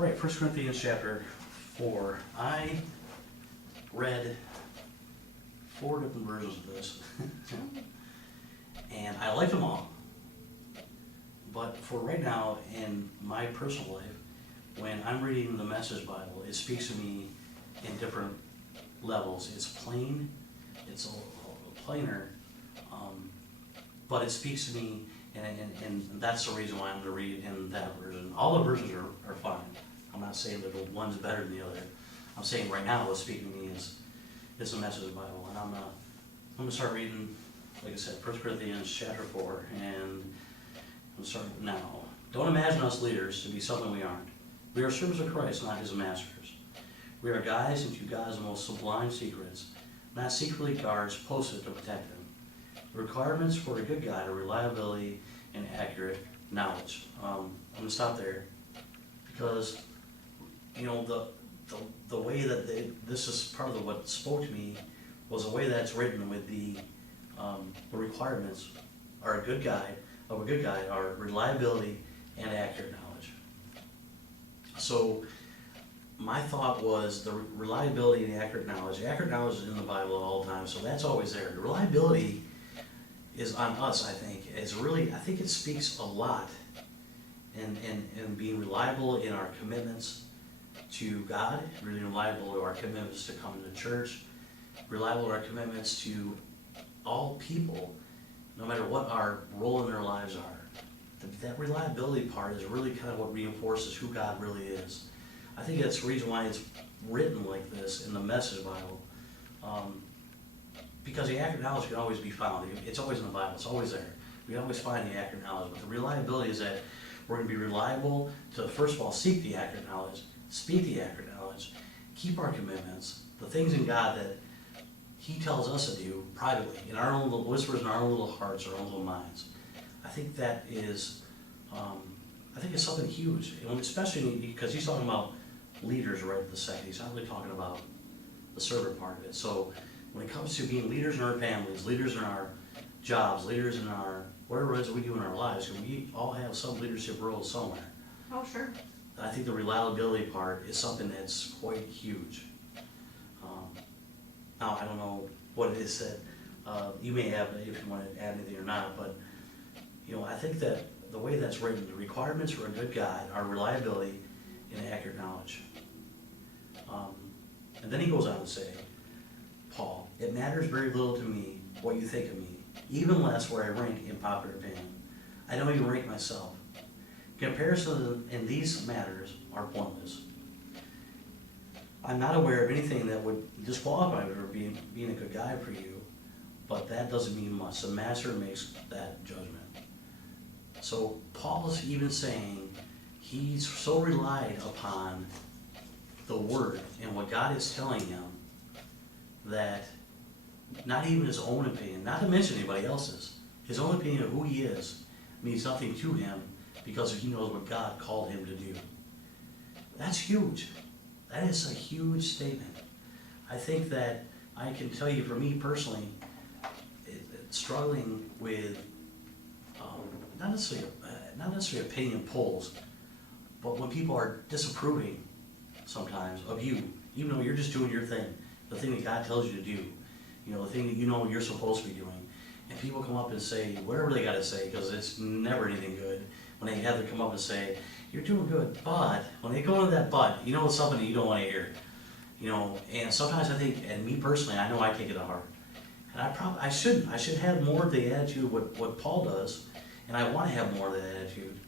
All right, 1 Corinthians chapter 4. I read 4 different versions of this, and I like them all. But for right now, in my personal life, when I'm reading the Message Bible, it speaks to me in different levels. It's plain, it's a plainer, but it speaks to me, and that's the reason why I'm going to read it in that version. All the versions are fine. I'm not saying that the one's better than the other. I'm saying right now what's speaking to me is the Message Bible, and I'm going to start reading, like I said, 1 Corinthians chapter 4, and I'm starting now. Don't imagine us leaders to be something we aren't. We are servants of Christ, not his masters. We are guides into God's most sublime secrets, not secretly guards posted to protect them. The requirements for a good guide are reliability and accurate knowledge. I'm going to stop there because, you know, the way that this is part of what spoke to me was the way that's written with the requirements are a good guide are reliability and accurate knowledge. So my thought was the reliability and accurate knowledge. Accurate knowledge is in the Bible at all times, so that's always there. The reliability is on us, I think. I think it speaks a lot in being reliable in our commitments to God, really reliable to our commitments to coming to church, reliable to our commitments to all people, no matter what our role in their lives are. That reliability part is really kind of what reinforces who God really is. I think that's the reason why it's written like this in the Message Bible. Because the accurate knowledge can always be found. It's always in the Bible. It's always there. We always find the accurate knowledge. But the reliability is that we're going to be reliable to, first of all, seek the accurate knowledge, speak the accurate knowledge, keep our commitments, the things in God that he tells us to do privately, in our own little whispers, in our own little hearts, our own little minds. I think that is, it's something huge, and especially because he's talking about leaders right at the second. He's not really talking about the servant part of it. So when it comes to being leaders in our families, leaders in our jobs, leaders in our whatever it is we do in our lives, because we all have some leadership roles somewhere. Oh, sure. I think the reliability part is something that's quite huge. Now, I don't know what it is that you may have, if you want to add anything or not, but you know, I think that the way that's written, the requirements for a good guide are reliability and accurate knowledge. And then he goes on to say, Paul, it matters very little to me what you think of me, even less where I rank in popular opinion. I don't even rank myself. Comparisons in these matters are pointless. I'm not aware of anything that would disqualify me for being a good guy for you, but that doesn't mean much. The master makes that judgment. So Paul is even saying he's so relied upon the word and what God is telling him that not even his own opinion, not to mention anybody else's, his own opinion of who he is means nothing to him because he knows what God called him to do. That's huge. That is a huge statement. I think that I can tell you, for me personally, struggling with not necessarily opinion polls, but when people are disapproving sometimes of you, even though you're just doing your thing, the thing that God tells you to do, you know, the thing that you know you're supposed to be doing, and people come up and say whatever they got to say, because it's never anything good when they have to come up and say, you're doing good, but when they go into that but, you know it's something that you don't want to hear. You know, and sometimes I think, and me personally, I know I take it to heart. And I shouldn't. I should have more of the attitude of what Paul does, and I want to have more of that attitude,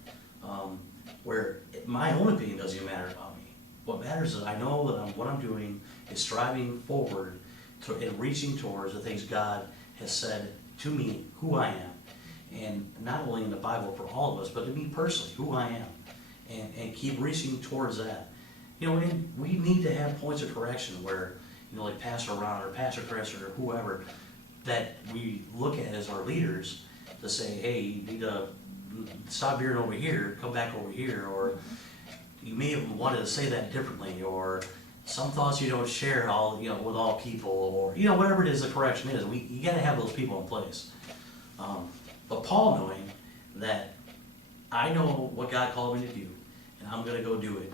where my own opinion doesn't even matter about me. What matters is I know that what I'm doing is striving forward and reaching towards the things God has said to me, who I am. And not only in the Bible for all of us, but to me personally, who I am. And keep reaching towards that. You know, we need to have points of correction where, you know, like Pastor Ron or Pastor Chris or whoever, that we look at as our leaders to say, hey, you need to stop veering over here, come back over here, or you may have wanted to say that differently, or some thoughts you don't share all, you know, with all people, or, you know, whatever it is the correction is. You got to have those people in place. But Paul, knowing that I know what God called me to do, and I'm going to go do it,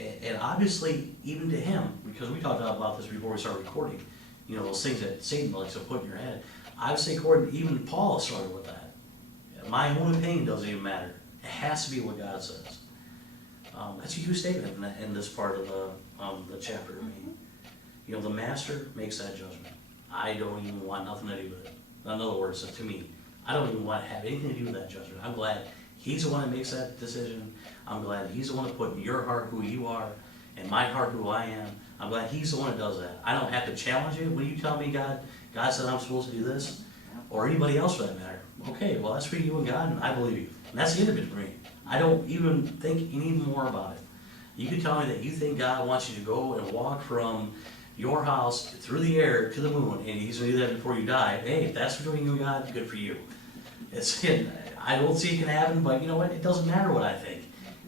And obviously, even to him, because we talked about this before we started recording, you know, those things that Satan likes to put in your head. Obviously, according to even Paul struggled with that. My own opinion doesn't even matter. It has to be what God says. That's a huge statement in this part of the chapter to me. You know, the master makes that judgment. I don't even want nothing to do with it. In other words, to me, I don't even want to have anything to do with that judgment. I'm glad he's the one that makes that decision. I'm glad he's the one that put in your heart who you are, and my heart who I am. I'm glad he's the one that does that. I don't have to challenge it when you tell me God said I'm supposed to do this, or anybody else for that matter. Okay, well, that's for you and God, and I believe you. And that's the end of it for me. I don't even think any more about it. You can tell me that you think God wants you to go and walk from your house through the air to the moon, and he's going to do that before you die. Hey, if that's between you and God, good for you. I don't see it can happen, but you know what? It doesn't matter what I think.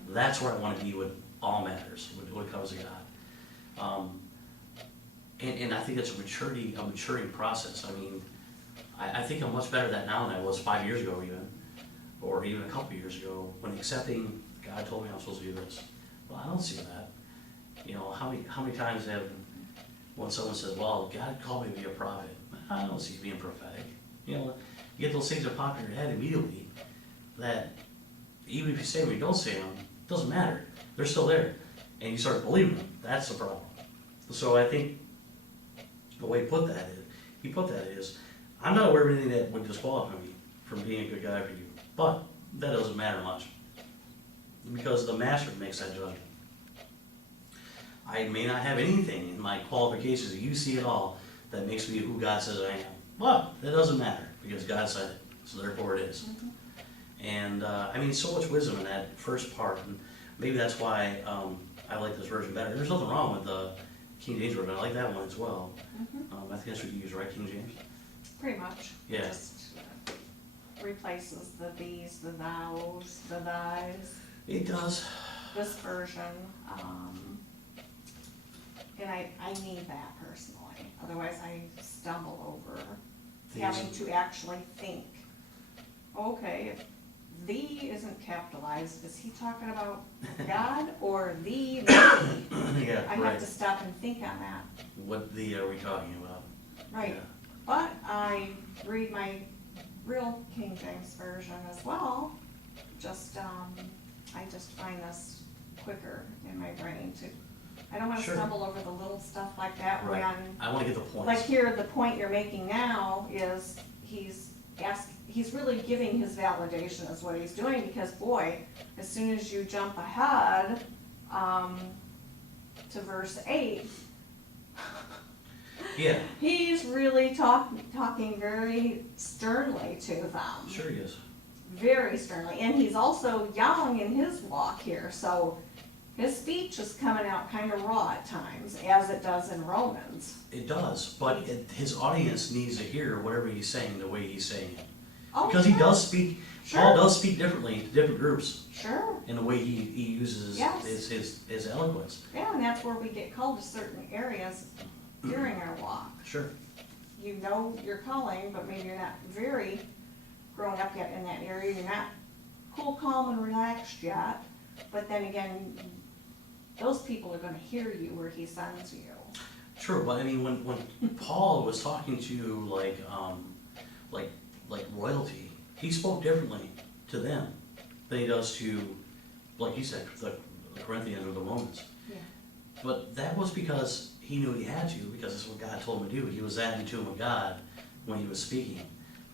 That's where I want to be when all matters, when it comes to God. And I think it's a maturing process. I mean, I think I'm much better at that now than I was 5 years ago even, or even a couple years ago, when accepting God told me I'm supposed to do this. Well, I don't see that. You know, how many times when someone says, well, God called me to be a prophet, I don't see you being prophetic. You know, you get those things that pop in your head immediately that even if you say them or you don't say them, it doesn't matter. They're still there. And you start believing them. That's the problem. So I think the way he put that is, I'm not aware of anything that would disqualify me from being a good guy for you. But that doesn't matter much, because the master makes that judgment. I may not have anything in my qualifications that you see at all that makes me who God says I am. But that doesn't matter, because God said it, so therefore it is. And I mean, so much wisdom in that first part, and maybe that's why I like this version better. There's nothing wrong with the King James version. I like that one as well. I think that's what you use, right, King James? Pretty much. Yeah. Just replaces the these, the thous, the thys. It does. This version, and I need that personally. Otherwise, I stumble over having to actually think. Okay, if "the" isn't capitalized, is he talking about God or "the"? Yeah, I right. have to stop and think on that. What "the" are we talking about? Right. Yeah. But I read my real King James version as well. Just, I just find this quicker in my brain to, I don't wanna Sure. stumble over the little stuff like that Right. when, I want to get the points. like here, the point you're making now is he's really giving his validation is what he's doing, because boy, as soon as you jump ahead, to verse 8, Yeah, he's really talking very sternly to them. sure he is. Very sternly. And he's also young in his walk here, so his speech is coming out kind of raw at times, as it does in Romans. It does, but his audience needs to hear whatever he's saying the way he's saying it. Oh, Because he sure. does speak, Paul does speak differently to different groups Sure. in the way he uses Yes. his eloquence. Yeah, and that's where we get called to certain areas during our walk. Sure. You know your calling, but maybe you're not very grown up yet in that area. You're not cool, calm, and relaxed yet. But then again, those people are gonna hear you where he sends you. True, but I mean, when Paul was talking to like royalty, he spoke differently to them than he does to, like you said, the Corinthians or the Romans. Yeah. But that was because he knew he had to, because that's what God told him to do. He was that in tune with God when he was speaking.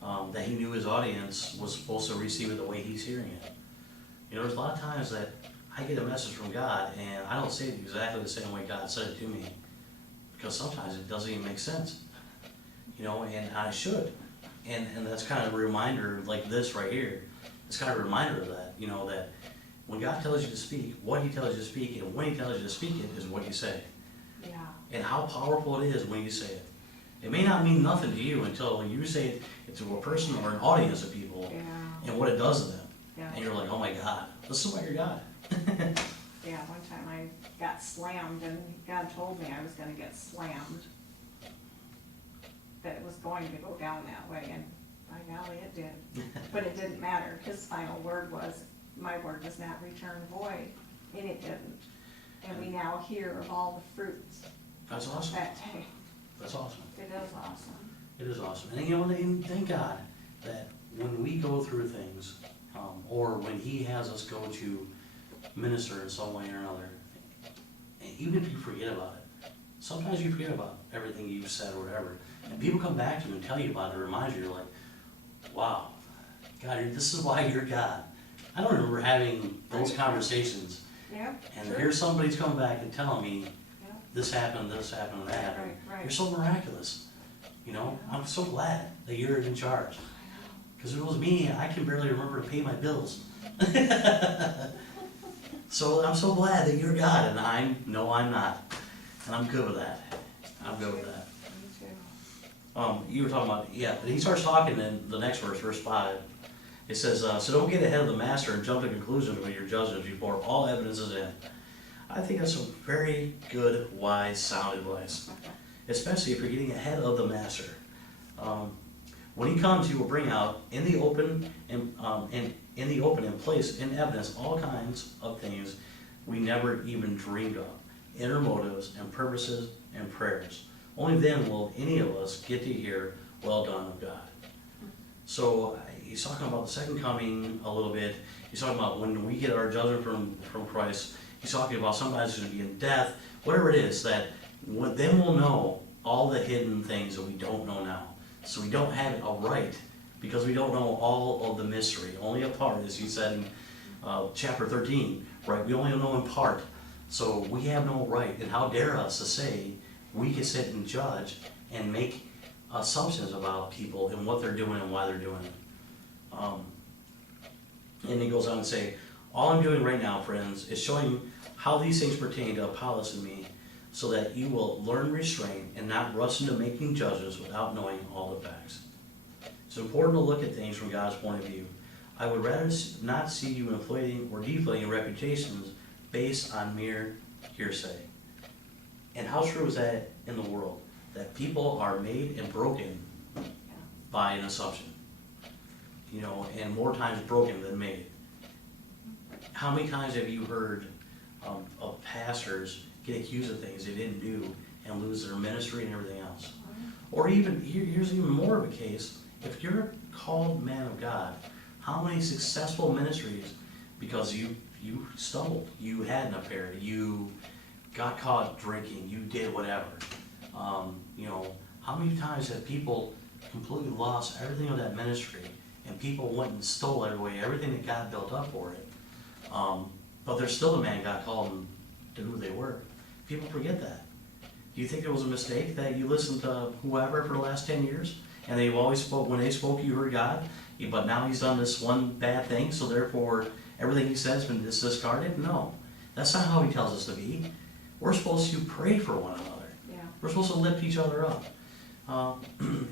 That he knew his audience was supposed to receive it the way he's hearing it. You know, there's a lot of times that I get a message from God and I don't say it exactly the same way God said it to me, because sometimes it doesn't even make sense. You know, and I should. And that's kind of a reminder, like this right here, it's kind of a reminder of that, you know, that when God tells you to speak, what he tells you to speak, and when he tells you to speak it is what you say. Yeah. And how powerful it is when you say it. It may not mean nothing to you until you say it to a person or an audience of people, Yeah. and what it does to them. Yeah. And you're like, oh my God, this is what you're God. Yeah, one time I got slammed and God told me I was gonna get slammed. That it was going to go down that way, and by golly, it did. But it didn't matter. His final word was, my word does not return void, and it didn't. And we now hear of all the fruits That's of awesome. that day. That's awesome. It is awesome. It is awesome. And you know, and thank God that when we go through things, or when He has us go to minister in some way or another, and even if you forget about it, sometimes you forget about everything you've said or whatever, and people come back to you and tell you about it, remind you, you're like, wow, God, this is why you're God. I don't remember having those conversations, Yeah, and sure. here's somebody's coming back and telling me, Yeah. this happened, and that happened. Right. You're so miraculous. You know, I'm so glad that you're in charge. Because if it was me, I can barely remember to pay my bills. So I'm so glad that you're God, and I know I'm not. And I'm good with that. I'm good with that. Me too. You were talking about, yeah, but he starts talking in the next verse, verse 5. It says, so don't get ahead of the master and jump to conclusions when you're judging before all evidence is in. I think that's some very good, wise, sound advice. Especially if you're getting ahead of the master. When he comes, he will bring out in the open and place in evidence all kinds of things we never even dreamed of, inner motives and purposes and prayers. Only then will any of us get to hear, well done of God. So he's talking about the second coming a little bit. He's talking about when we get our judgment from Christ. He's talking about somebody's going to be in death, whatever it is, that then we'll know all the hidden things that we don't know now. So we don't have a right, because we don't know all of the mystery, only a part, as he said in chapter 13, right? We only know in part. So we have no right, and how dare us to say we can sit and judge and make assumptions about people and what they're doing and why they're doing it. And he goes on to say, all I'm doing right now, friends, is showing how these things pertain to Apollos and me, so that you will learn restraint and not rush into making judgments without knowing all the facts. It's important to look at things from God's point of view. I would rather not see you inflating or deflating reputations based on mere hearsay. And how true is that in the world? That people are made and broken by an assumption. You know, and more times broken than made. How many times have you heard of pastors get accused of things they didn't do and lose their ministry and everything else? Or even, here's even more of a case, if you're a called man of God, how many successful ministries, because you stumbled, you had an affair, you got caught drinking, you did whatever. You know, how many times have people completely lost everything of that ministry, and people went and stole away everything that God built up for it? But there's still a man God called them to who they were. People forget that. Do you think it was a mistake that you listened to whoever for the last 10 years, and they've always spoke, when they spoke, you heard God, but now he's done this one bad thing, so therefore everything he says has been discarded? No, that's not how he tells us to be. We're supposed to pray for one another. Yeah. We're supposed to lift each other up.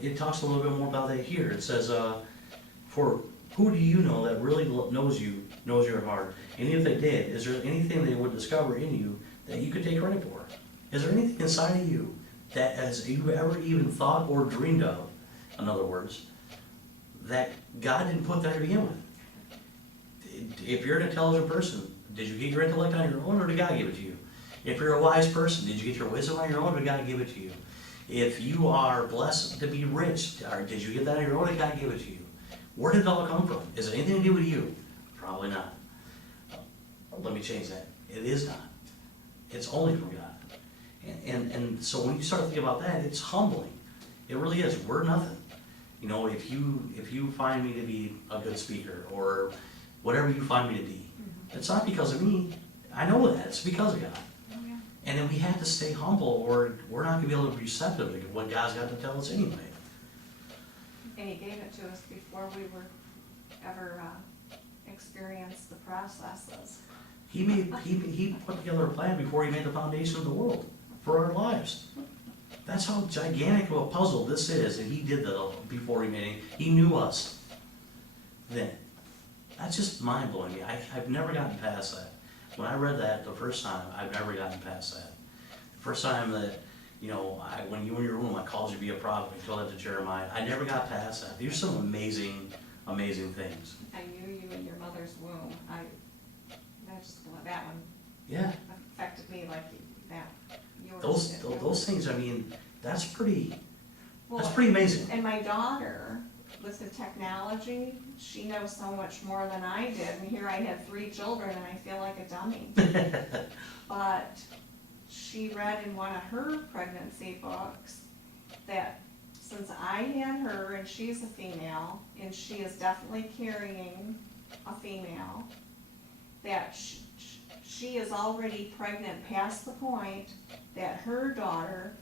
It talks a little bit more about that here. It says, for who do you know that really knows you, knows your heart? And if they did, is there anything they would discover in you that you could take credit for? Is there anything inside of you that has you ever even thought or dreamed of, in other words, that God didn't put there to begin with? If you're an intelligent person, did you get your intellect on your own, or did God give it to you? If you're a wise person, did you get your wisdom on your own, or did God give it to you? If you are blessed to be rich, or did you get that on your own, or did God give it to you? Where did it all come from? Is it anything to do with you? Probably not. Let me change that. It is not. It's only from God. And so when you start thinking about that, it's humbling. It really is. We're nothing. You know, if you find me to be a good speaker, or whatever you find me to be, it's not because of me. I know that. It's because of God. Oh, yeah. And then we have to stay humble, or we're not going to be able to be receptive to what God's got to tell us anyway. And he gave it to us before we were ever experienced the processes. He put together a plan before he made the foundation of the world for our lives. That's how gigantic of a puzzle this is, and he did that before he made it. He knew us then. That's just mind-blowing to me. I've never gotten past that. When I read that the first time, I've never gotten past that. The first time that, you know, when you were in your room, I called you to be a prophet, I told that to Jeremiah. I never got past that. These are some amazing, amazing things. I knew you in your mother's womb. That one Yeah, affected me like that. Yours those, did. those things, I mean, that's pretty Well, amazing. and my daughter, with the technology, she knows so much more than I did, and here I have 3 children and I feel like a dummy. But she read in one of her pregnancy books that since I had her and she's a female, and she is definitely carrying a female, that she is already pregnant past the point that her daughter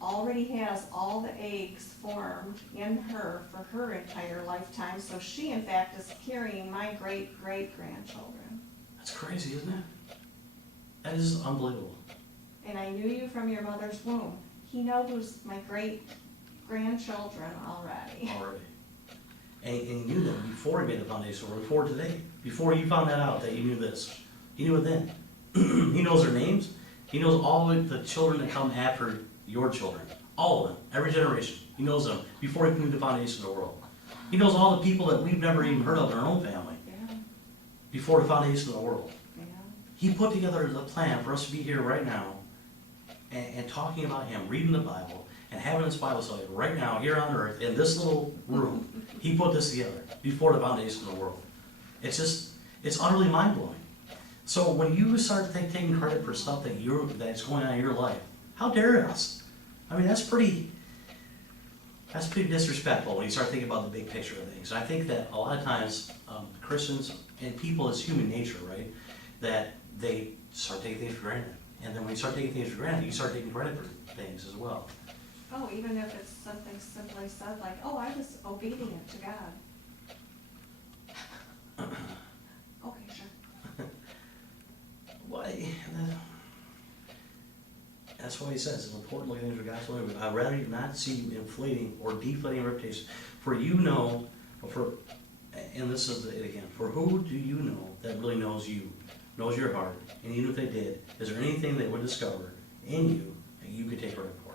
already has all the eggs formed in her for her entire lifetime, so she in fact is carrying my great-great-grandchildren. That's crazy, isn't it? That is unbelievable. And I knew you from your mother's womb. He knows my great-grandchildren already. Already. And he knew them before he made the foundation, or before today, before you found that out, that you knew this. He knew it then. He knows their names. He knows all of the children that come after your children. All of them, every generation. He knows them before he knew the foundation of the world. He knows all the people that we've never even heard of in our own family, Yeah, before the foundation of the world. yeah. He put together the plan for us to be here right now and talking about him, reading the Bible, and having this Bible study right now, here on earth, in this little room. He put this together before the foundation of the world. It's utterly mind-blowing. So when you start taking credit for stuff that's going on in your life, how dare us? I mean, that's pretty disrespectful when you start thinking about the big picture of things. I think that a lot of times Christians and people, it's human nature, right? That they start taking things for granted. And then when you start taking things for granted, you start taking credit for things as well. Oh, even if it's something simply said like, oh, I was obedient to God. Okay, sure. Why? That's why he says it's important to look at things for God's glory. I'd rather you not see you inflating or deflating your reputation. For you know, and this is it again, for who do you know that really knows you, knows your heart, and even if they did, is there anything they would discover in you that you could take credit for?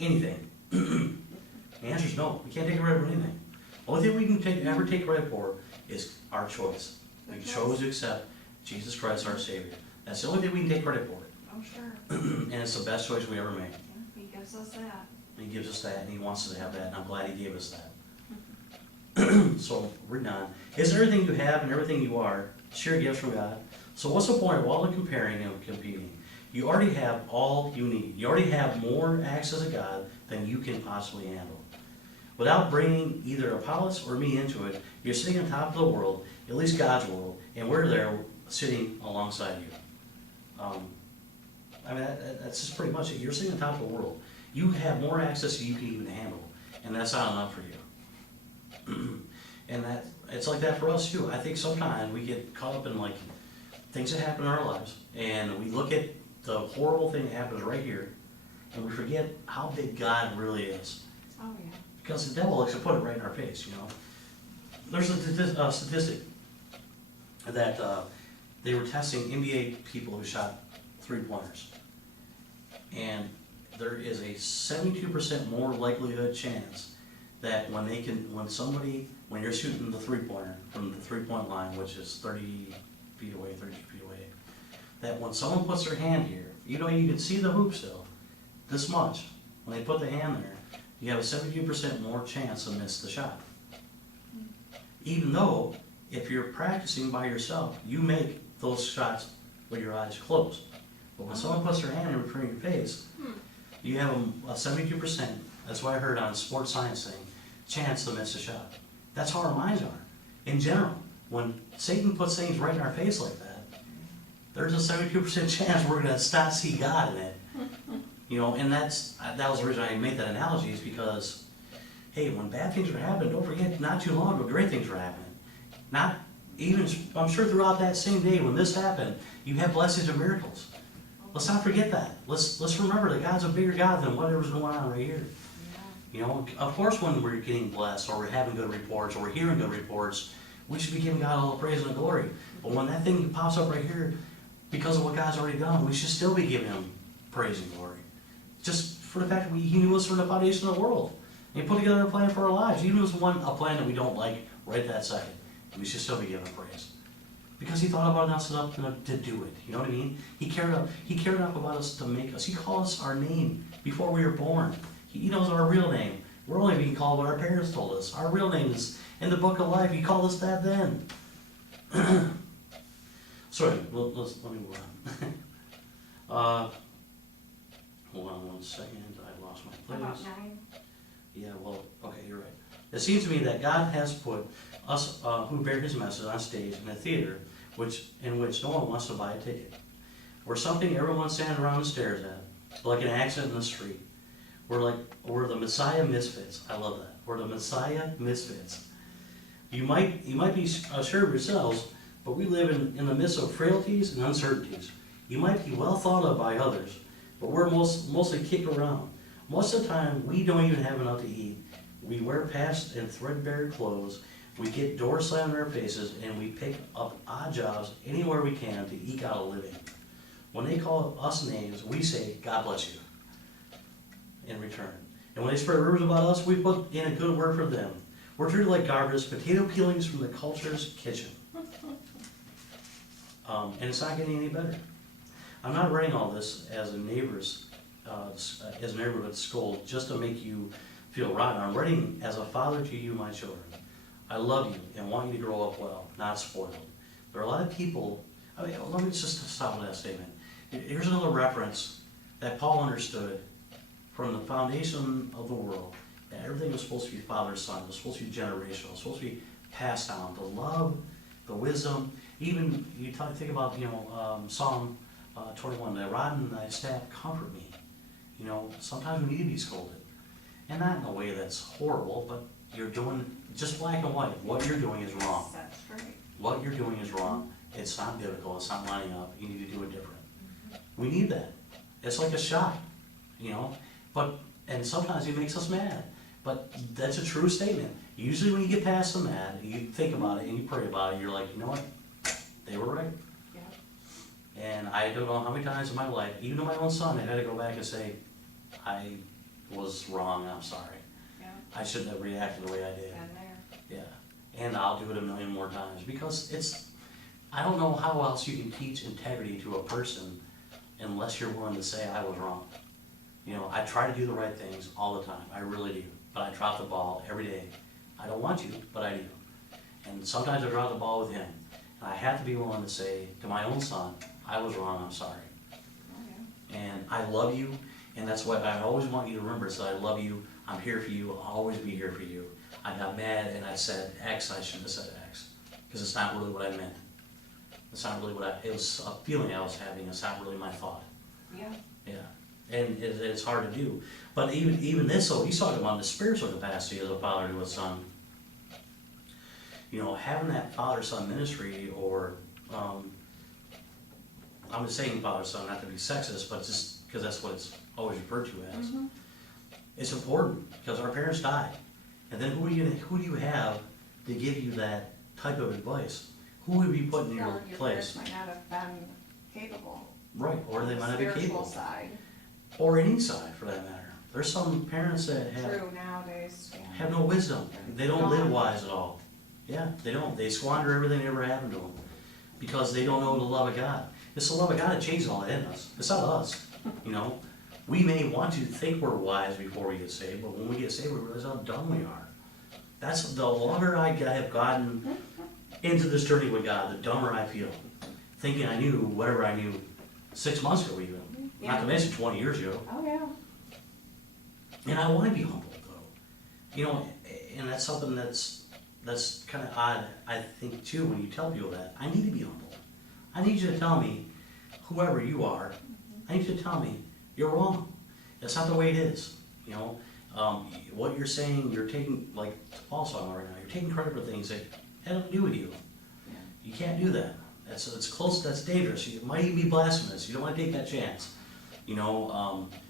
Anything? The answer is no. We can't take credit for anything. The only thing we can ever take credit for is our choice. We chose to accept Jesus Christ, our Savior. That's the only thing we can take credit for. Oh, sure. And it's the best choice we ever made. Yeah, he gives us that. He gives us that, and he wants us to have that, and I'm glad he gave us that. So, we're done. Is everything you have and everything you are sheer gifts from God? So what's the point of all the comparing and competing? You already have all you need. You already have more access to God than you can possibly handle. Without bringing either Apollos or me into it, you're sitting on top of the world, at least God's world, and we're there sitting alongside you. I mean, that's just pretty much it. You're sitting on top of the world. You have more access than you can even handle, and that's not enough for you. And it's like that for us too. I think sometimes we get caught up in like things that happen in our lives, and we look at the horrible thing that happens right here, and we forget how big God really is. Oh, yeah. Because the devil likes to put it right in our face, you know. There's a statistic that they were testing NBA people who shot 3-pointers. And there is a 72% more likelihood chance that when you're shooting the 3-pointer from the 3-point line, which is 30 feet away, 32 feet away, that when someone puts their hand here, you know, you can see the hoop still, this much. When they put the hand there, you have a 72% more chance to miss the shot. Even though, if you're practicing by yourself, you make those shots with your eyes closed. But when someone puts their hand in between your face, you have a 72%, that's what I heard on sports science thing, chance to miss a shot. That's how our minds are. In general, when Satan puts things right in our face like that, there's a 72% chance we're going to not see God in it. You know, and that was the reason I made that analogy, is because, hey, when bad things are happening, don't forget, not too long ago, great things were happening. Not even, I'm sure throughout that same day when this happened, you had blessings and miracles. Let's not forget that. Let's remember that God's a bigger God than whatever's going on right here. Yeah. You know, of course when we're getting blessed, or we're having good reports, or we're hearing good reports, we should be giving God all the praise and the glory. But when that thing pops up right here, because of what God's already done, we should still be giving Him praise and glory. Just for the fact that He knew us from the foundation of the world. And He put together a plan for our lives. Even if it was a plan that we don't like right that second, we should still be giving praise. because he thought about us enough to do it. You know what I mean? He cared enough about us to make us. He called us our name before we were born. He knows our real name. We're only being called what our parents told us. Our real name is in the book of life. He called us that then. Sorry, let me move on. Hold on 1 second. I lost my place. About 9. Yeah, well, okay, you're right. It seems to me that God has put us who bear his message on stage in a theater in which no one wants to buy a ticket. We're something everyone standing around and stares at, like an accident in the street. We're the Messiah misfits. I love that. We're the Messiah misfits. You might be sure of yourselves, but we live in the midst of frailties and uncertainties. You might be well thought of by others, but we're mostly kicked around. Most of the time, we don't even have enough to eat. We wear patched and threadbare clothes. We get doors slammed in our faces, and we pick up odd jobs anywhere we can to eke out a living. When they call us names, we say, God bless you, in return. And when they spread rumors about us, we put in a good word for them. We're treated like garbage, potato peelings from the culture's kitchen. And it's not getting any better. I'm not writing all this as a neighborhood scold just to make you feel rotten. I'm writing as a father to you, my children. I love you and want you to grow up well, not spoiled. There are a lot of people, let me just stop with that statement. Here's another reference that Paul understood from the foundation of the world, that everything was supposed to be father-son, it was supposed to be generational, it was supposed to be passed down. The love, the wisdom, even you think about, Psalm 21, thy rod and thy staff comfort me. Sometimes we need to be scolded. And not in a way that's horrible, but you're doing, just black and white, what you're doing is wrong. That's right. What you're doing is wrong. It's not biblical, it's not lining up, you need to do it different. We need that. It's like a shot, and sometimes it makes us mad. But that's a true statement. Usually when you get past the mad, you think about it and you pray about it, you're like, you know what? They were right. Yeah. And I don't know how many times in my life, even to my own son, I had to go back and say, I was wrong, I'm sorry. Yeah. I shouldn't have reacted the way I did. Been there. Yeah. And I'll do it a million more times because I don't know how else you can teach integrity to a person unless you're willing to say I was wrong. I try to do the right things all the time. I really do. But I drop the ball every day. I don't want to, but I do. And sometimes I drop the ball with him. And I have to be willing to say to my own son, I was wrong, I'm sorry. Oh, yeah. And I love you, and that's what I always want you to remember, is that I love you, I'm here for you, I'll always be here for you. I got mad and I said X, I shouldn't have said X. Because it's not really what I meant. It's not really it was a feeling I was having, it's not really my thought. Yeah. Yeah. And it's hard to do. But even this, so he's talking about the spiritual capacity as a father to a son. Having that father-son ministry, or I'm just saying father-son, not to be sexist, but just because that's what it's always referred to as. Mm-hmm. It's important because our parents died. And then who do you have to give you that type of advice? Who would be put in your Your place? parents might not have been capable. Right, or they might not be Spiritual capable. side. Or any side, for that matter. There's some parents that True, nowadays, yeah. have no wisdom. They don't live wise at all. Yeah, they don't. They squander everything that ever happened to them because they don't know the love of God. It's the love of God that changes all that in us. It's not us. We may want to think we're wise before we get saved, but when we get saved, we realize how dumb we are. That's the longer I have gotten into this journey with God, the dumber I feel. Thinking I knew whatever I knew 6 months ago, even. Yeah. Not to mention 20 years ago. Oh, yeah. And I want to be humble, though. And that's something that's kind of odd, I think, too, when you tell people that. I need to be humble. I need you to tell me, whoever you are, I need you to tell me, you're wrong. That's not the way it is. What you're saying, you're taking, like Paul's talking about right now, you're taking credit for things that had nothing to do with you. Yeah. You can't do that. It's close, that's dangerous. It might even be blasphemous. You don't want to take that chance.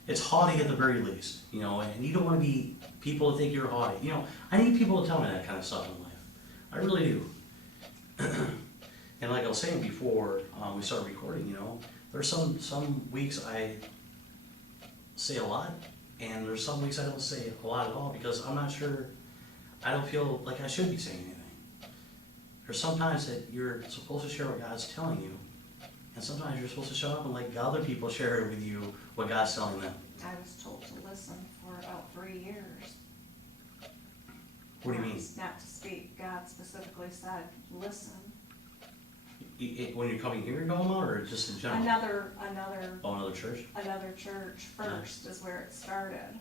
It's haughty at the very least, and you don't want to be people to think you're haughty. I need people to tell me that kind of stuff in life. I really do. And like I was saying before we started recording, there's some weeks I say a lot, and there's some weeks I don't say a lot at all because I'm not sure, I don't feel like I should be saying anything. There's sometimes that you're supposed to share what God's telling you, and sometimes you're supposed to shut up and let other people share with you what God's telling them. I was told to listen for about 3 years. What do you mean? Not to speak. God specifically said, listen. When you're coming here, you're going about, or just in general? Another Oh, another church? church first is where it started.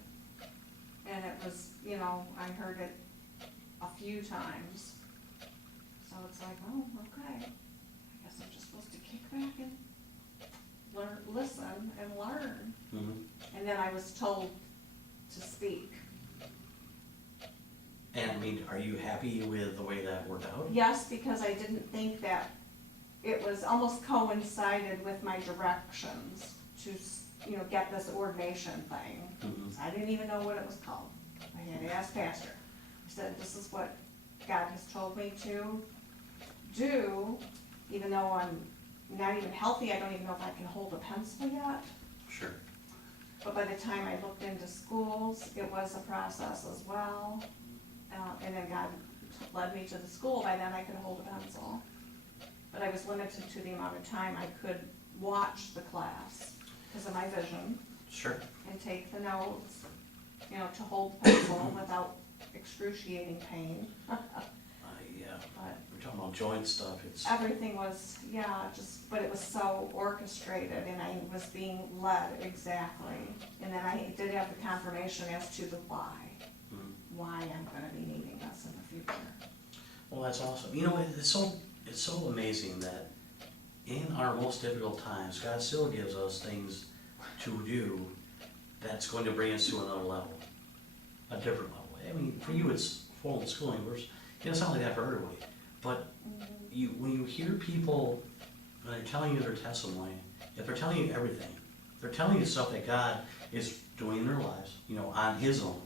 And it was, you know, I heard it a few times. So it's like, oh, okay. I guess I'm just supposed to kick back and listen and learn. Mm-hmm. And then I was told to speak. And I mean, are you happy with the way that worked out? Yes, because I didn't think that it was almost coincided with my directions to, you know, get this ordination thing. Mhm. So I didn't even know what it was called. I had to ask Pastor. I said, this is what God has told me to do, even though I'm not even healthy, I don't even know if I can hold a pencil yet. Sure. But by the time I looked into schools, it was a process as well. And then God led me to the school, by then I could hold a pencil. But I was limited to the amount of time I could watch the class because of my vision Sure. and take the notes, you know, to hold the pencil without excruciating pain. Yeah. But We're talking about joint stuff. It's everything was, yeah, just, but it was so orchestrated and I was being led exactly. And then I did have the confirmation as to the why I'm gonna be needing this in the future. well, that's awesome. You know, it's so amazing that in our most difficult times, God still gives us things to do that's going to bring us to another level, a different level. I mean, for you, it's formal schooling. It's not like that for everybody. But when you hear people, when they're telling you their testimony, if they're telling you everything, they're telling you stuff that God is doing in their lives, you know, on His own,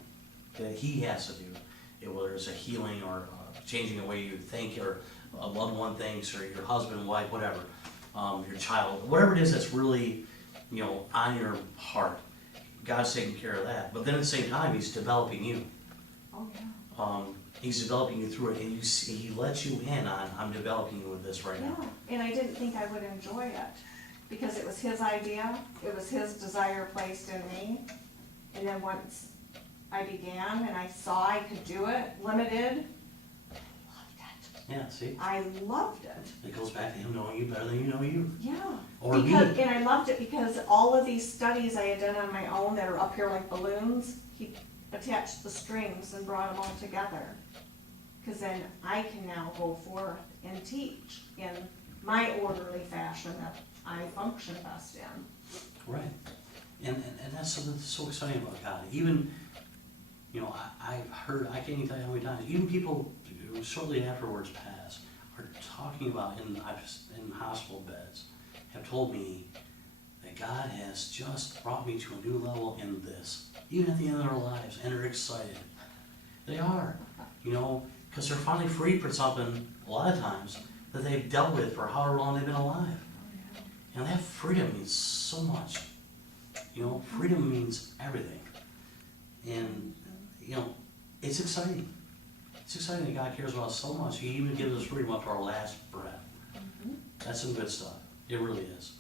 that He has to do, whether it's a healing or changing the way you think, or a loved one thinks, or your husband, wife, whatever, your child, whatever it is that's really, you know, on your heart. God's taking care of that. But then at the same time, He's developing you. Oh, yeah. He's developing you through it, and He lets you in on, I'm developing you with this right now. Yeah, and I didn't think I would enjoy it, because it was His idea, it was His desire placed in me. And then once I began and I saw I could do it, limited, I loved it. Yeah, see? I loved it, It goes back to Him knowing you better than you know you. yeah. Or me. Because, and I loved it because all of these studies I had done on my own that are up here like balloons, He attached the strings and brought them all together. Because then I can now go forth and teach in my orderly fashion that I function best in. Right. And that's something that's so exciting about God. Even, you know, I've heard, I can't even tell you how many times, even people who shortly afterwards pass are talking about in hospital beds, have told me that God has just brought me to a new level in this, even at the end of their lives, and they're excited. They are, you know, because they're finally free for something, a lot of times, that they've dealt with for however long they've been alive. And that freedom means so much. You know, freedom means everything. And, you know, it's exciting. It's exciting that God cares about us so much. He even gives us freedom up to our last breath. That's some good stuff. It really is.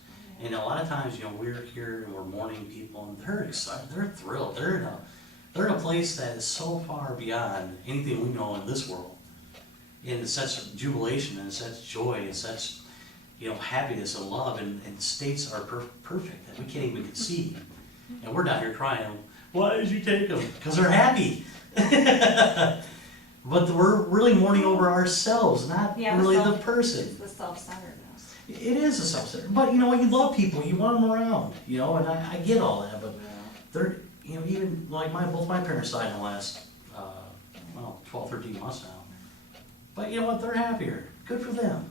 And a lot of times, you know, we're here and we're mourning people, and they're excited, they're thrilled. They're in a place that is so far beyond anything we know in this world. And it's such jubilation and such joy and such, you know, happiness and love, and states are perfect that we can't even conceive. And we're down here crying, why did you take them? Because they're happy. But we're really mourning over ourselves, not really the person. It's the self-centeredness. It is a self-centered. But, you know, you love people, you want them around, you know, and I get all that, but they're, you know, even like both my parents died in the last, 12, 13 months now. But you know what, they're happier. Good for them.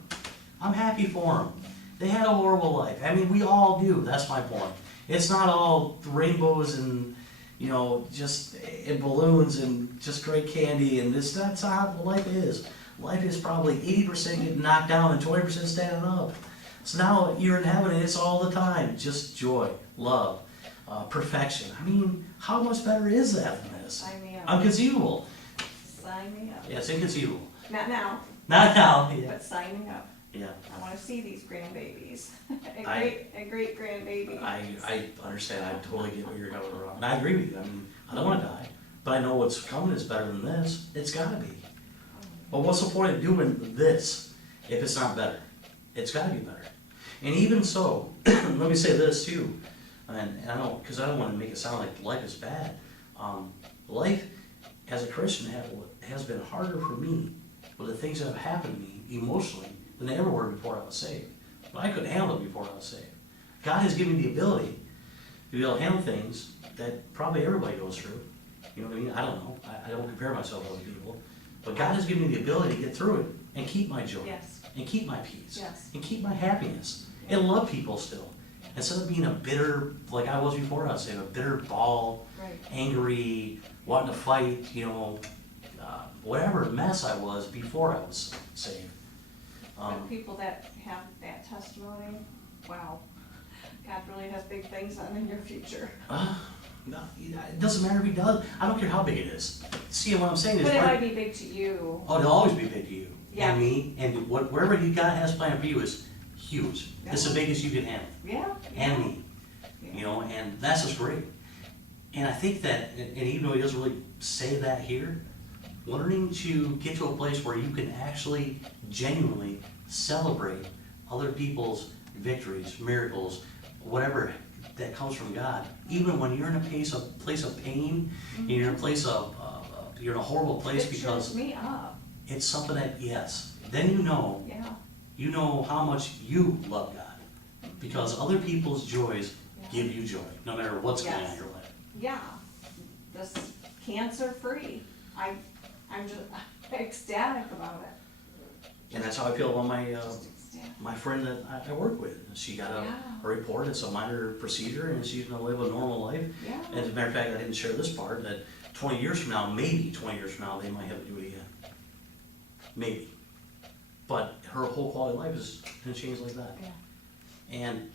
I'm happy for them. They had a horrible life. I mean, we all do. That's my point. It's not all rainbows and, you know, just and balloons and just great candy, and that's not how life is. Life is probably 80% getting knocked down and 20% standing up. So now you're in heaven and it's all the time. Just joy, love, perfection. I mean, how much better is that than this? Sign me up. Unconceivable. Sign me up. Yeah, it's inconceivable. Not now. Not now, yeah. but signing up. Yeah, I wanna see these grandbabies, I- a great grandbaby. I understand, I totally get where you're coming from, and I agree with you, I mean, I don't wanna die, but I know what's coming is better than this, it's gotta be. But what's the point of doing this if it's not better? It's gotta be better. And even so, let me say this too, and I don't, cause I don't wanna make it sound like life is bad. Life as a Christian has been harder for me with the things that have happened to me emotionally than they ever were before I was saved. But I couldn't handle it before I was saved. God has given me the ability to be able to handle things that probably everybody goes through. You know what I mean? I don't know. I don't compare myself to other people. But God has given me the ability to get through it and keep my joy. Yes. And keep my peace. Yes. And keep my happiness. And love people still. Instead of being a bitter, like I was before I was saved, a bitter ball, Right. angry, wanting to fight, whatever mess I was before I was saved. But people that have that testimony, wow, God really has big things in your future. No, it doesn't matter if he does. I don't care how big it is. See, what I'm saying is, But it might be big to you. oh, it'll always be big to you Yeah. and me, and wherever you God has planned for you is huge. It's the biggest you can handle, Yeah. and me, Yeah. and that's just great. And I think that, and even though he doesn't really say that here, learning to get to a place where you can actually genuinely celebrate other people's victories, miracles, whatever that comes from God, even when you're in a place of pain, and you're in a place of, you're in a horrible place It because shows me up, it's something that, yes, then you know how much you love God. Because other people's joys give you joy, no matter what's going on in your life. yeah, this cancer-free, I'm just ecstatic about it, And that's how I feel about just ecstatic. my friend that I work with. She got a report, it's a minor procedure, and she's gonna live a normal life. Yeah. And as a matter of fact, I didn't share this part, that 20 years from now, maybe 20 years from now, they might have to do it again. Maybe. But her whole quality of life is gonna change like that. Yeah, And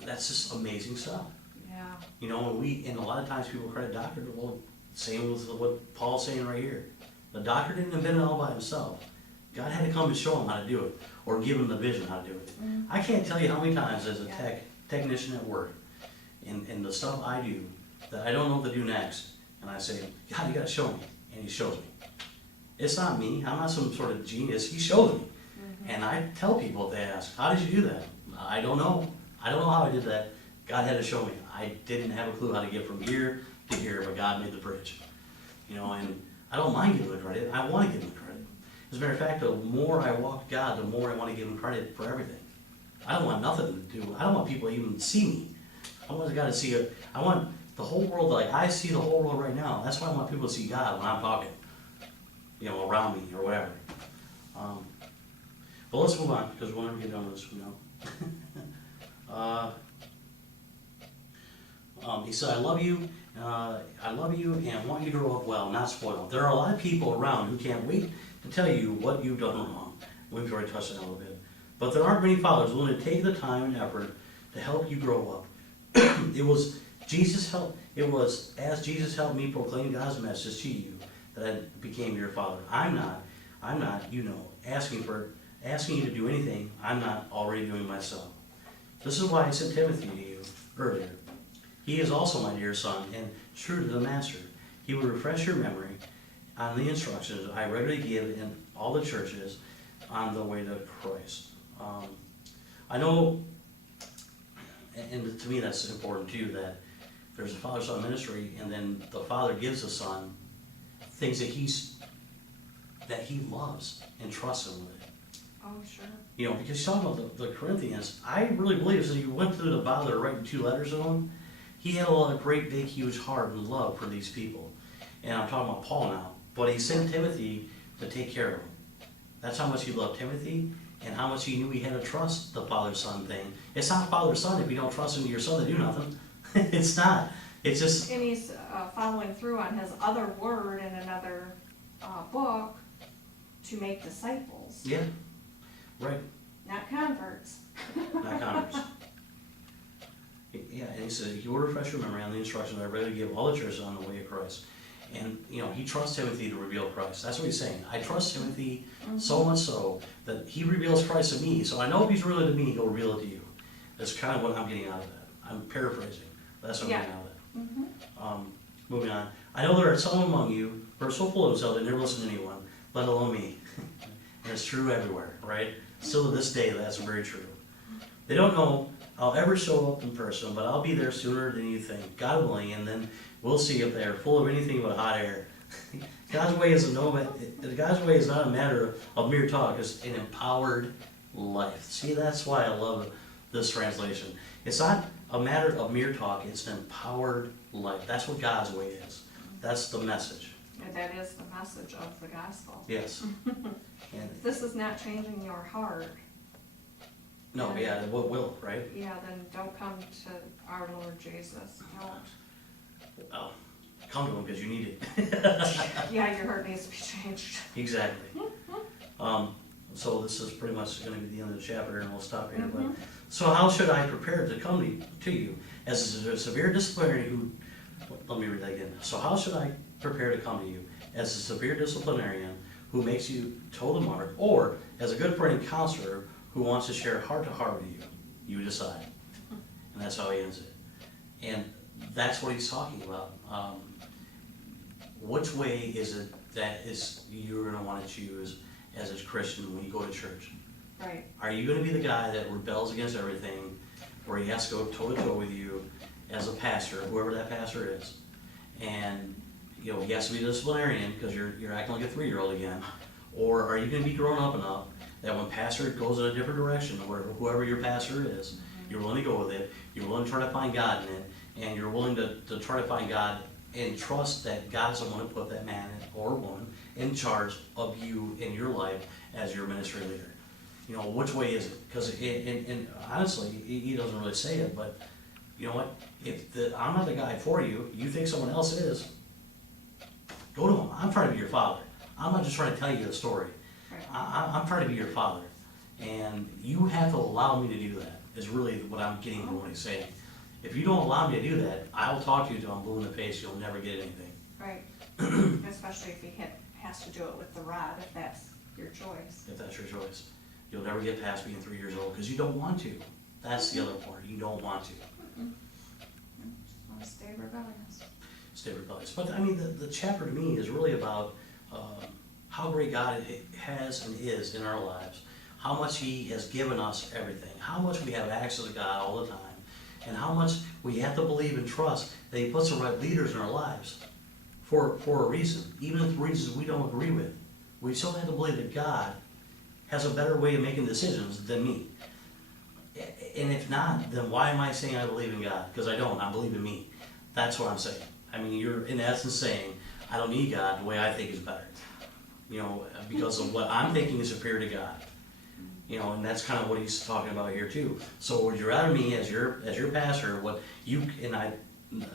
that's just amazing stuff. yeah, And a lot of times people credit doctor, well, same with what Paul's saying right here. The doctor didn't invent it all by himself. God had to come and show him how to do it, or give him the vision how to do it. I can't tell you how many times as a technician at work, and the stuff I do, that I don't know what to do next, and I say, God, you gotta show me, and he shows me. It's not me, I'm not some sort of genius, he shows me. And I tell people if they ask, how did you do that? I don't know. I don't know how I did that. God had to show me. I didn't have a clue how to get from here to here, but God made the bridge. And I don't mind giving him the credit. I want to give him the credit. As a matter of fact, the more I walk with God, the more I want to give him credit for everything. I don't want nothing to do. I don't want people to even see me. I want God to see it. I want the whole world, like I see the whole world right now. That's why I want people to see God when I'm talking, around me or whatever. But let's move on, because we'll never get done with this, He said, I love you and want you to grow up well, not spoiled. There are a lot of people around who can't wait to tell you what you've done wrong. We've already touched on that a little bit. But there aren't many fathers willing to take the time and effort to help you grow up. It was as Jesus helped me proclaim God's message to you that I became your father. I'm not, asking you to do anything I'm not already doing myself. This is why I sent Timothy to you earlier. He is also my dear son and true to the master. He will refresh your memory on the instructions I regularly give in all the churches on the way to Christ. I know, and to me that's important too, that there's a father-son ministry, and then the father gives the son things that he loves and trusts him with. oh, sure. Because he's talking about the Corinthians, I really believe, since you went through the father writing 2 letters to them, he had a great, big, huge heart and love for these people. And I'm talking about Paul now, but he sent Timothy to take care of them. That's how much he loved Timothy, and how much he knew he had to trust the father-son thing. It's not father-son if you don't trust your son to do nothing. It's not. It's just... And he's following through on his other word in another book to make disciples. Yeah, right. Not converts. Not converts. Yeah, and he said, he will refresh your memory on the instructions I regularly give all the churches on the way of Christ. And, you know, he trusts Timothy to reveal Christ. That's what he's saying. I trust Timothy so much so that he reveals Christ to me. So I know if he's revealed to me, he'll reveal it to you. That's kind of what I'm getting out of that. I'm paraphrasing. That's what I'm getting out of that. Moving on. I know there are some among you who are so full of themselves they never listen to anyone, let alone me. And it's true everywhere, right? Still to this day, that's very true. They don't know I'll ever show up in person, but I'll be there sooner than you think, God willing, and then we'll see if they're full of anything but hot air. God's way is not a matter of mere talk, it's an empowered life. See, that's why I love this translation. It's not a matter of mere talk, it's an empowered life. That's what God's way is. That's the message. And that is the message of the gospel. Yes. And This is not changing your heart. no, yeah, what will, right? Yeah, then don't come to our Lord Jesus. Don't. Oh, come to him because you need it. Yeah, your heart needs to be changed. Exactly. So this is pretty much going to be the end of the chapter, and we'll stop here. But so how should I prepare to come to you as a severe disciplinarian who? Let me read that again. So how should I prepare to come to you as a severe disciplinarian who makes you toe the mark, or as a good friend and counselor who wants to share heart to heart with you? You decide. And that's how he ends it. And that's what he's talking about. Which way is it that is you're going to want to choose as a Christian when you go to church? Right. Are you going to be the guy that rebels against everything, where he has to go toe to toe with you as a pastor, whoever that pastor is, and you know he has to be a disciplinarian because you're acting like a 3-year-old again, or are you going to be grown up enough that when pastor goes in a different direction, where whoever your pastor is, you're willing to go with it, you're willing to try to find God in it, and you're willing to try to find God and trust that God's the one who put that man or woman in charge of you in your life as your ministry leader. You know, which way is it? Because and honestly, he doesn't really say it, but you know what? If I'm not the guy for you, you think someone else is, go to him. I'm trying to be your father. I'm not just trying to tell you the story. Right. I'm trying to be your father. And you have to allow me to do that, is really what I'm getting from what he's saying. If you don't allow me to do that, I will talk to you until I'm blue in the face. You'll never get anything. Right. Especially if he has to do it with the rod, if that's your choice. If that's your choice. You'll never get past being 3 years old because you don't want to. That's the other part. You don't want to. Just want to stay rebellious. Stay rebellious. But I mean, the chapter to me is really about how great God has and is in our lives. How much he has given us everything. How much we have access to God all the time. And how much we have to believe and trust that he puts the right leaders in our lives for a reason. Even if the reasons we don't agree with. We still have to believe that God has a better way of making decisions than me. And if not, then why am I saying I believe in God? Because I don't. I believe in me. That's what I'm saying. I mean, you're in essence saying, I don't need God, the way I think is better. You know, because of what I'm thinking is superior to God. You know, and that's kind of what he's talking about here too. So would you rather me as your pastor, what you, and I,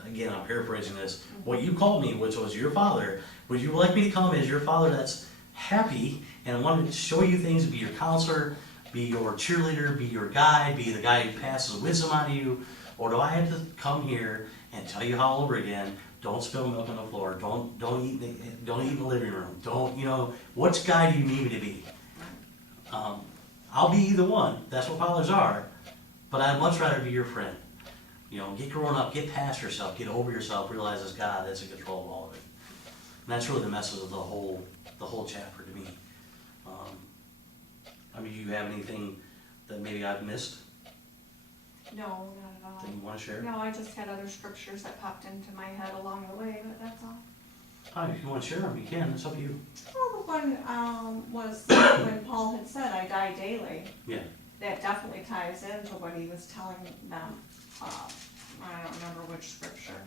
again, I'm paraphrasing this, what you called me, which was your father, would you like me to come as your father that's happy and want to show you things, be your counselor, be your cheerleader, be your guide, be the guy who passes wisdom on you? Or do I have to come here and tell you all over again, don't spill milk on the floor, don't eat in the living room, don't, you know, which guy do you need me to be? I'll be either one, that's what fathers are, but I'd much rather be your friend. You know, get grown up, get past yourself, get over yourself, realize it's God that's in control of all of it. And that's really the message of the whole chapter to me. I mean, do you have anything that maybe I've missed No, not at all. that you want to share? No, I just had other scriptures that popped into my head along the way, but that's all. If you want to share them, you can, it's up to you. Well, the one was when Paul had said, I die daily. Yeah, That definitely ties into what he was telling them. I don't remember which scripture.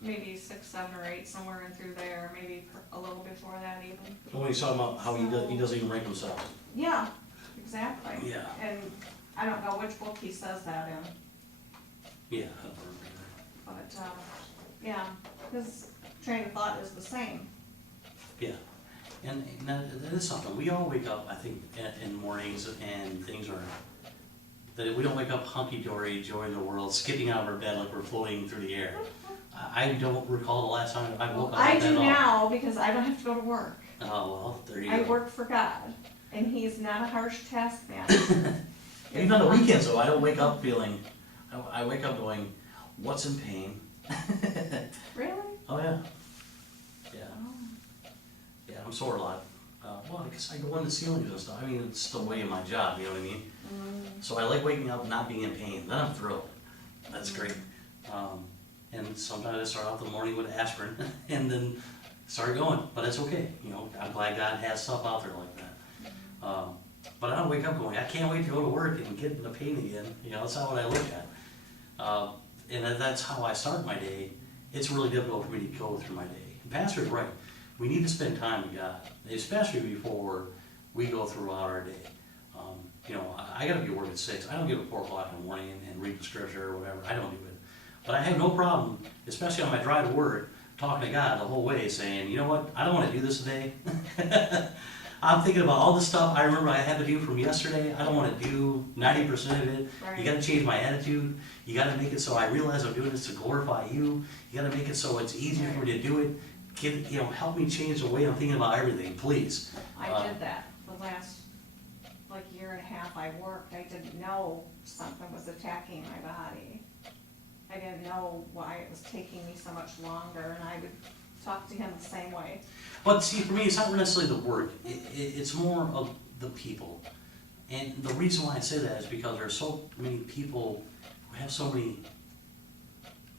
Maybe 6, 7, or 8, somewhere in through there, maybe a little before that even. when he's talking about how he doesn't even rank himself. Yeah, exactly. Yeah. And I don't know which book he says that in, Yeah, I don't remember but, yeah, his train of thought is the same. that. Yeah, and that is something, we all wake up, I think, in mornings and things are, that we don't wake up hunky-dory, joy in the world, skipping out of our bed like we're floating through the air. I don't recall the last time I woke up I like that do at all. now because I don't have to go to work. Oh, well, there you I go. work for God, and He's not a harsh taskmaster. Even on the weekends, though, I don't wake up feeling, I wake up going, what's in pain? Really? Oh, yeah. Yeah, Oh. yeah, I'm sore a lot. Well, because I go in the ceilings and stuff. I mean, it's the way of my job, you know what I mean? So I like waking up not being in pain. Then I'm thrilled. That's great. And sometimes I start off the morning with aspirin and then start going. But it's okay. You know, I'm glad God has stuff out there like that. But I don't wake up going, I can't wait to go to work and get in the pain again. You know, that's not what I look at. And that's how I start my day. It's really difficult for me to go through my day. And Pastor's right. We need to spend time with God, especially before we go throughout our day. You know, I gotta be at work at 6. I don't get up at 4 o'clock in the morning and read the scripture or whatever. I don't do it. But I have no problem, especially on my drive to work, talking to God the whole way, saying, you know what, I don't wanna do this today. I'm thinking about all the stuff I remember I had to do from yesterday. I don't wanna do 90% of it. You Right. gotta change my attitude. You gotta make it so I realize I'm doing this to glorify you. You gotta make it so it's easier for me to do it. Help me change the way I'm thinking about everything, please. I did that the last, like, year and a half I worked. I didn't know something was attacking my body. I didn't know why it was taking me so much longer, and I would talk to him the same way. But see, for me, it's not necessarily the work. It's more of the people. And the reason why I say that is because there are so many people who have so many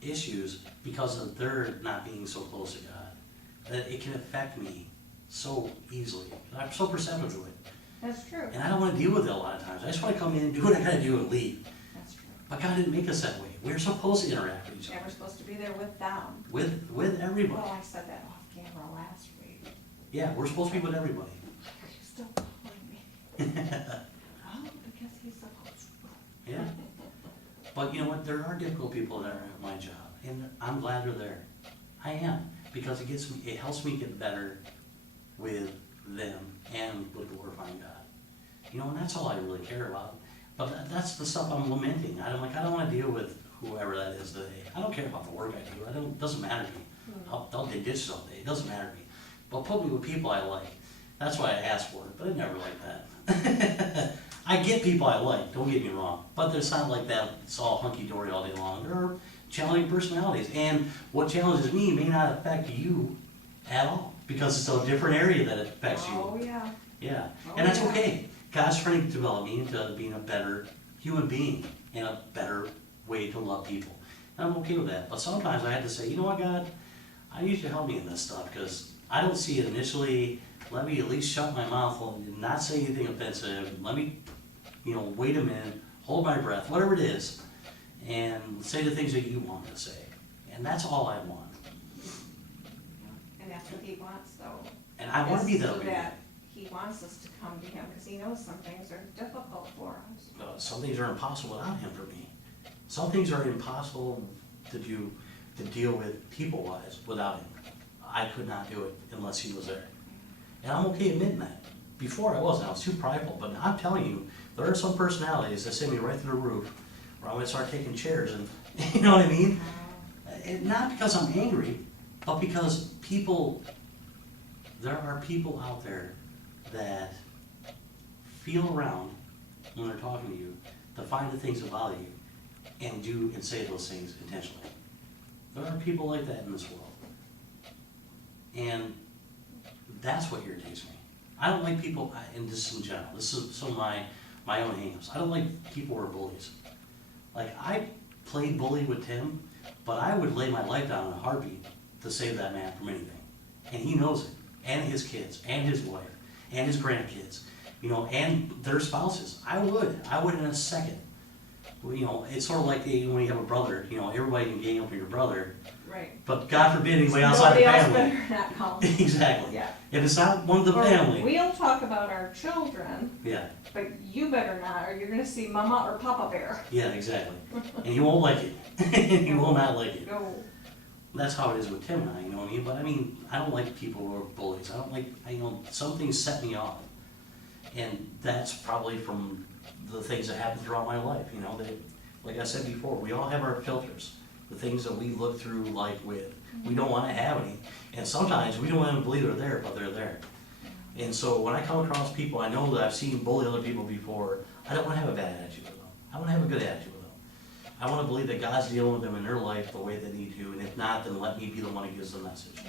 issues because of their not being so close to God, that it can affect me so easily. I'm so perceptive to it. That's true. And I don't want to deal with it a lot of times. I just want to come in, do what I gotta do, and leave. That's true. But God didn't make us that way. We're supposed to interact with each Yeah, other. we're supposed to be there with them. With everybody. Well, I said that off camera last week. Yeah, we're supposed to be with everybody. Are you still calling me? Oh, because he's supposed to. Yeah. But you know what? There are difficult people that are at my job, and I'm glad they're there. I am, because it helps me get better with them and with glorifying God. You know, and that's all I really care about. But that's the stuff I'm lamenting. I don't want to deal with whoever that is today. I don't care about the work I do. It doesn't matter to me. I'll dig ditches all day. It doesn't matter to me. But put me with people I like. That's why I ask for it, but I never like that. I get people I like, don't get me wrong. But it's not like that, it's all hunky-dory all day long. There are challenging personalities. And what challenges me may not affect you at all, because it's a different area that affects you. Oh, yeah. Yeah, Oh, and that's yeah. okay. God's trying to develop me into being a better human being and a better way to love people. And I'm okay with that. But sometimes I have to say, you know what, God, I need you to help me in this stuff because I don't see it initially. Let me at least shut my mouth and not say anything offensive. Let me, wait a minute, hold my breath, whatever it is, and say the things that you want me to say. And that's all I want. And that's what he wants, though. And I want to be that So way. that he wants us to come to him, because he knows some things are difficult for us. Some things are impossible without him for me. Some things are impossible to deal with people-wise without him. I could not do it unless he was there. And I'm okay admitting that. Before I wasn't, I was too prideful, but I'm telling you, there are some personalities that send me right through the roof, where I'm gonna start taking chairs and, you know what I mean? And not because I'm angry, but because there are people out there that feel around when they're talking to you to find the things about you and do and say those things intentionally. There are people like that in this world. And that's what irritates me. I don't like people, and this is in general, this is some of my own hang-ups. I don't like people who are bullies. Like, I played bully with Tim, but I would lay my life down in a heartbeat to save that man from anything. And he knows it, and his kids, and his wife, and his grandkids, and their spouses. I would in a second. It's sort of like when you have a brother, everybody can gang up on your brother, Right. but God forbid anybody outside the Nobody else family. better not come. Exactly. Yeah. If it's not one of the Or family, we'll talk about our children, yeah, but you better not, or you're gonna see Mama or Papa Bear. yeah, exactly. And you won't like it. You will not like it. No. That's how it is with Tim and I, you know what I mean? But I mean, I don't like people who are bullies. I don't like, some things set me off. And that's probably from the things that happened throughout my life, like I said before, we all have our filters. the things that we look through life with. We don't wanna have any, and sometimes we don't even believe they're there, but they're there. And so when I come across people, I know that I've seen bully other people before, I don't wanna have a bad attitude with them. I wanna have a good attitude with them. I wanna believe that God's dealing with them in their life the way they need to, and if not, then let me be the one who gives the message.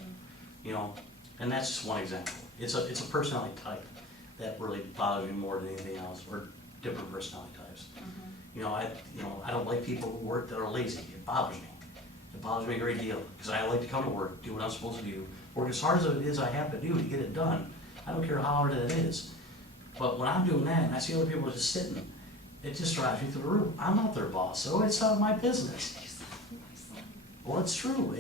You know, and that's just one example. It's a personality type that really bothers me more than anything else, or different personality types. You know, I don't like people who work that are lazy. It bothers me. It bothers me a great deal, because I like to come to work, do what I'm supposed to do, work as hard as it is I have to do to get it done. I don't care how hard it is. But when I'm doing that and I see other people just sitting, it just drives me through the roof. I'm not their boss, so it's not my business. Well, it's true. When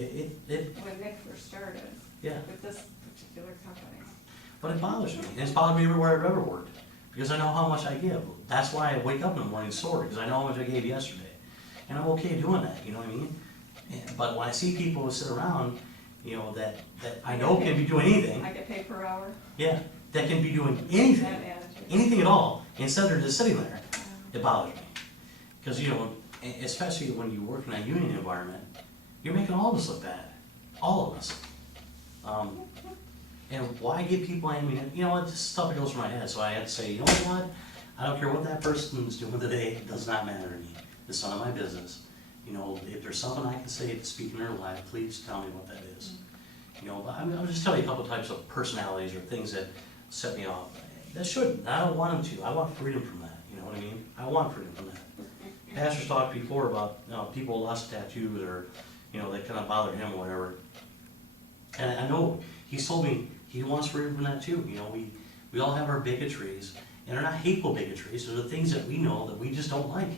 Nick first started Yeah. with this particular company. But it bothers me. And it's bothered me everywhere I've ever worked, because I know how much I give. That's why I wake up in the morning sore, because I know how much I gave yesterday. And I'm okay doing that, you know what I mean? But when I see people who sit around, you know, that I know can be doing anything, I get paid per hour. yeah, that can be doing That anything, attitude. anything at all, instead they're just sitting there, it bothers me. Because, you know, especially when you work in a union environment, you're making all of us look bad, all of us. And why give people, I mean, you know, it's just stuff that goes through my head, so I had to say, you know what? I don't care what that person's doing today, it does not matter to me. It's none of my business. You know, if there's something I can say to speak in their life, please tell me what that is. You know, but I'll just tell you a couple types of personalities or things that set me off. That shouldn't, I don't want them to, I want freedom from that, you know what I mean? I want freedom from that. Pastor's talked before about, you know, people with lots of tattoos, or, you know, that kind of bother him or whatever. And I know, he's told me he wants freedom from that too. You know, we all have our bigotries, and they're not hateful bigotries, they're the things that we know that we just don't like.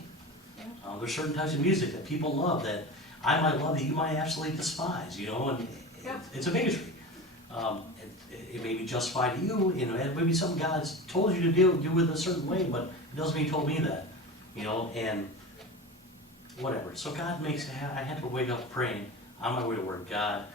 There's certain types of music that people love that I might love that you might absolutely despise, you know, and Yeah. it's a bigotry. It may be justified to you, you know, it may be something God's told you to do with a certain way, but it doesn't mean He told me that, you know, and whatever. So God makes, I had to wake up praying on my way to work, God,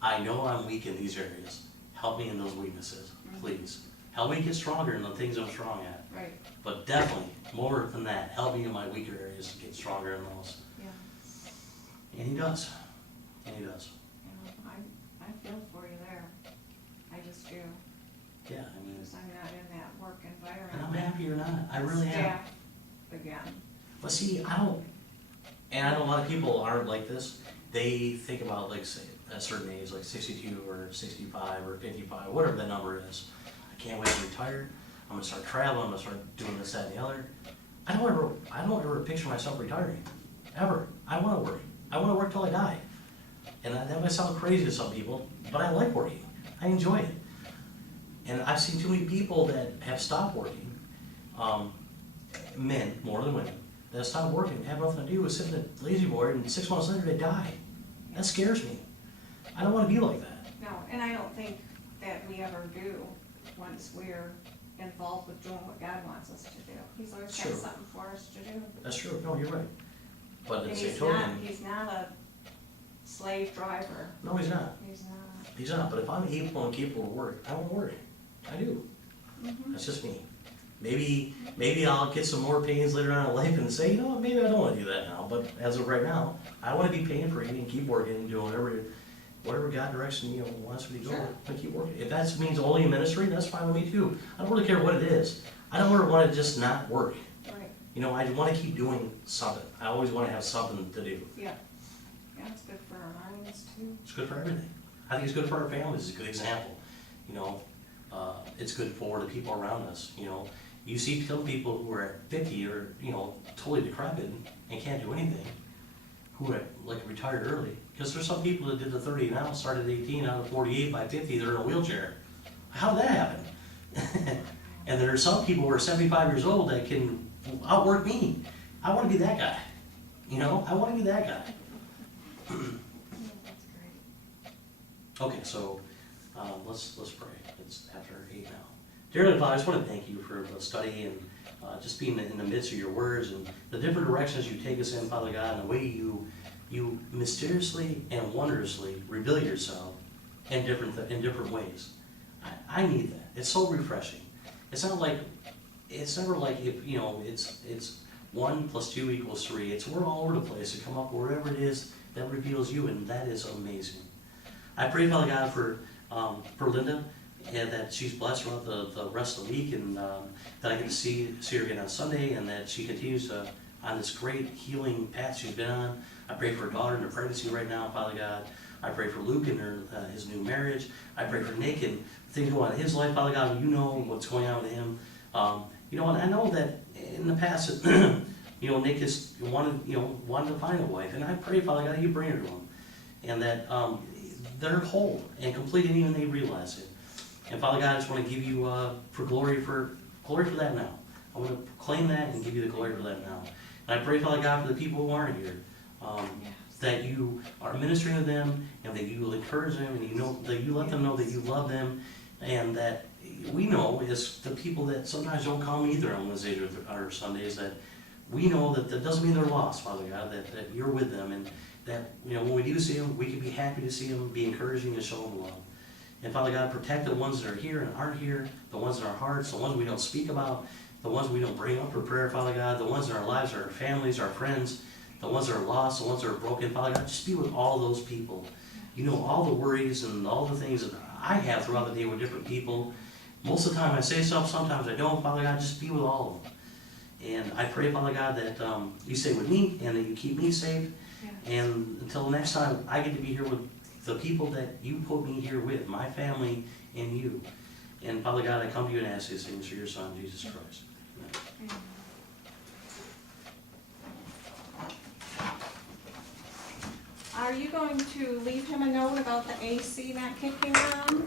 I know I'm weak in these areas. Help me in those weaknesses, please. Help me get stronger in the things I'm strong at. Right, But definitely, more than that, help me in my weaker areas to get stronger in those. yeah. And He does. And He does. You know, I feel for you there. I just do. Yeah, I mean, Because I'm not in that work environment. and I'm happy or not, I really am. Staff again. But see, I know a lot of people aren't like this. They think about, like, say, a certain age, like 62 or 65 or 55, whatever that number is. I can't wait to retire. I'm gonna start traveling, I'm gonna start doing this, that, and the other. I don't ever picture myself retiring, ever. I wanna work. I wanna work till I die. And that might sound crazy to some people, but I like working. I enjoy it. And I've seen too many people that have stopped working, men more than women, that stop working, have nothing to do, is sitting at lazy board, and 6 months later they die. That scares me. I don't wanna be like that. No, and I don't think that we ever do once we're involved with doing what God wants us to do. He's always got True. something for us to do. That's true, no, you're right. But at And the same he's not, token, he's not a slave driver. no, he's not. He's not. He's not, but if I'm able and capable of work, I won't worry. I do. That's just me. Maybe I'll get some more pains later on in life and say, you know what, maybe I don't wanna do that now, but as of right now, I wanna be pain free and keep working and doing whatever God direction, you know, wants me to go, Sure. I keep working. If that means only in ministry, that's fine with me too. I don't really care what it is. I don't ever wanna just not work. Right, You know, I wanna keep doing something. I always wanna have something to do. yeah. Yeah, it's good for our minds too. It's good for everything. I think it's good for our families, it's a good example. You know, it's good for the people around us, you know. You see some people who are at 50 or, you know, totally decrepit and can't do anything, who are like retired early. Because there's some people that did the 30 now, started at 18, out of 48, by 50, they're in a wheelchair. How did that happen? And there are some people who are 75 years old that can outwork me. I wanna be that guy, you know, I wanna be that guy. Yeah, that's great. Okay, so, let's pray. It's after 8 now. Dear Heavenly Father, I just want to thank you for the study and just being in the midst of your words and the different directions you take us in, Father God, and the way you mysteriously and wondrously reveal yourself in different ways. I need that. It's so refreshing. It's never like if, you know, it's 1 + 2 = 3. We're all over the place to come up wherever it is that reveals you, and that is amazing. I pray, Father God, for Linda, and that she's blessed throughout the rest of the week, and that I get to see her again on Sunday, and that she continues on this great healing path she's been on. I pray for her daughter in her pregnancy right now, Father God. I pray for Luke and his new marriage. I pray for Nick and things going on in his life, Father God. You know what's going on with him. You know, and I know that in the past, you know, Nick has wanted to find a wife, and I pray, Father God, you bring her to him, and that they're whole and complete, and even they realize it. And Father God, I just want to give you glory for that now. I want to claim that and give you the glory for that now. And I pray, Father God, for the people who aren't here, that you are ministering to them, and that you will encourage them, and that you let them know that you love them, and that we know as the people that sometimes don't come either on Wednesdays or Sundays, that we know that doesn't mean they're lost, Father God, that you're with them, and that, you know, when we do see them, we can be happy to see them, be encouraging, and show them love. And Father God, protect the ones that are here and aren't here, the ones in our hearts, the ones we don't speak about, the ones we don't bring up for prayer, Father God, the ones in our lives, our families, our friends, the ones that are lost, the ones that are broken, Father God, just be with all those people. You know all the worries and all the things that I have throughout the day with different people. Most of the time I say stuff, sometimes I don't, Father God, just be with all of them. And I pray, Father God, that you stay with me and that you keep me safe. And until next time, I get to be here with the people that you put me here with, my family and you. And Father God, I come to you and ask these things through your Son, Jesus Christ. Amen. Are you going to leave him a note about the AC not kicking on?